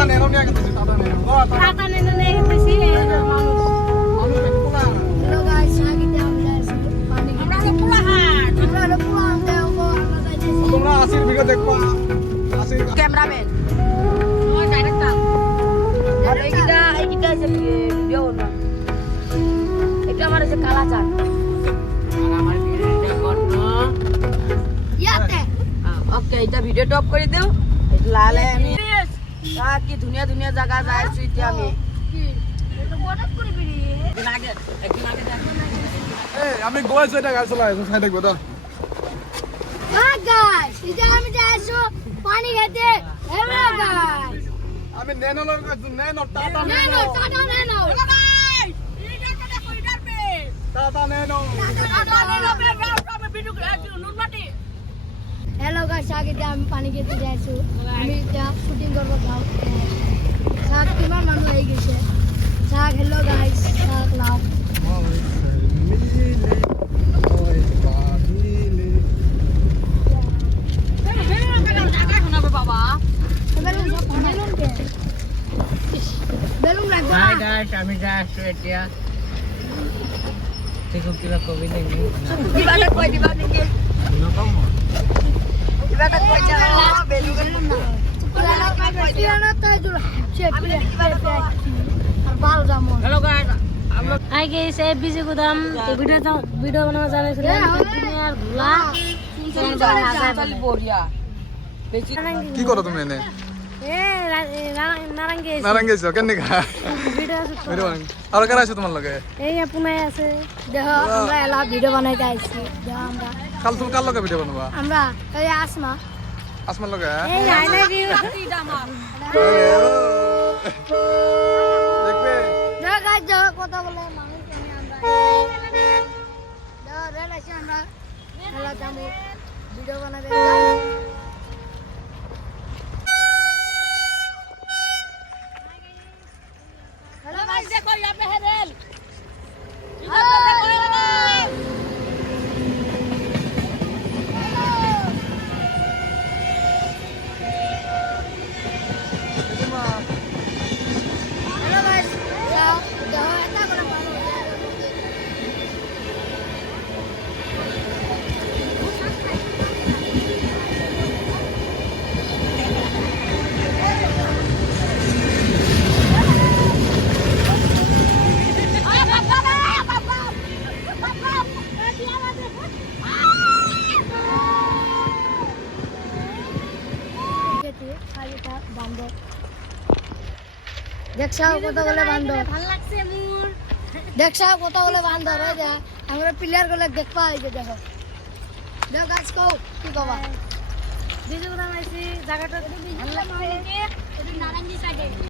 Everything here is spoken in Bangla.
টাটা নেনো নিয়ে গেছি টাটা নেনো টাটা নেনো নিয়ে গেছি মানুষ পুরা হ্যালো গাইস আগে আমরা পানি আমরা হলো পুরাহাট আমরা হলো পুরাহাট দেখো আমরা যাইতেছি তোমরা আসির ভিডিও দেখবা আসির ক্যামেরাম্যান ওই ডাইরেক্টর আর এইটা যে ভিডিও না এটা আমার যে কালা চান আর আমার ভিডিওটা করনো ইয়াতে ওকে এটা ভিডিও টপ করে দাও এটা লালে আমি কি দুনিয়া দুনিয়া জায়গা যায় সুইতে আমি এটা বড় করে বিড়ি একদিন আগে এই আমি গোয়া সাইডে গাছ চলাই সাইডে দেখবো তো হ্যাঁ গাইস এটা আমি যাইছো পানি খেতে হ্যালো গাইস আমি নেনো লোক নেনো টাটা নেনো নেনো টাটা নেনো হ্যালো গাইস এটা কত কইটার পে টাটা নেনো টাটা নেনো পে আমি ভিডিও করে নুরমাটি হ্যালো গাইস আগে আমি পানি খেতে যাইছো আমি এটা শুটিং করব গাও শাক কিমান মানুষ হয়ে গেছে শাক হ্যালো গাইস শাক লাভ Hi guys, আমি যাচ্ছি এতিয়া দেখো কিবা কবি নেকি দিবা নাকি নকম দিবা কই যাও বেলুন পুরানো তো জুল চেপে আর বাল জামো হ্যালো গাইস আমরা হাই গাইস এই বিজি গুদাম এই ভিডিও বানানো জানাইছিলাম তুমি আর ভুলা চল বড়িয়া কি করো তুমি এনে এ নারাঙ্গি নারাঙ্গি আছো কেন নিকা ভিডিও শুট ভিডিও আর কারা আছে তোমার লগে এই পুনাই আছে দেখো আমরা এলা ভিডিও বানাইতে আইছি দেখো আমরা কাল তুমি কার লগে ভিডিও বানাবা আমরা এই আসমা আসমান লগে এই আই লাভ ইউ দেখবে দেখো গাইস দেখো কথা বলে মানুষ জানি আমরা দেখো রেল আছে আমরা এলা যাবো ভিডিও বানাতে हेलो गाइस देखो यहाँ पे है रेल इधर पे देखो हेलो गाइस जाओ जाओ ऐसा करो দেখছাও কতগুলো বান্দর ভাল লাগছে মোর দেখছাও কতগুলো বান্দর হয়ে যায় আমরা প্লেয়ার গুলো দেখবা এই যে দেখো দেখো গাছ কও কি কবা বিজি গুদাম আইছি জায়গাটা ভাল লাগছে নারাঙ্গি সাইডে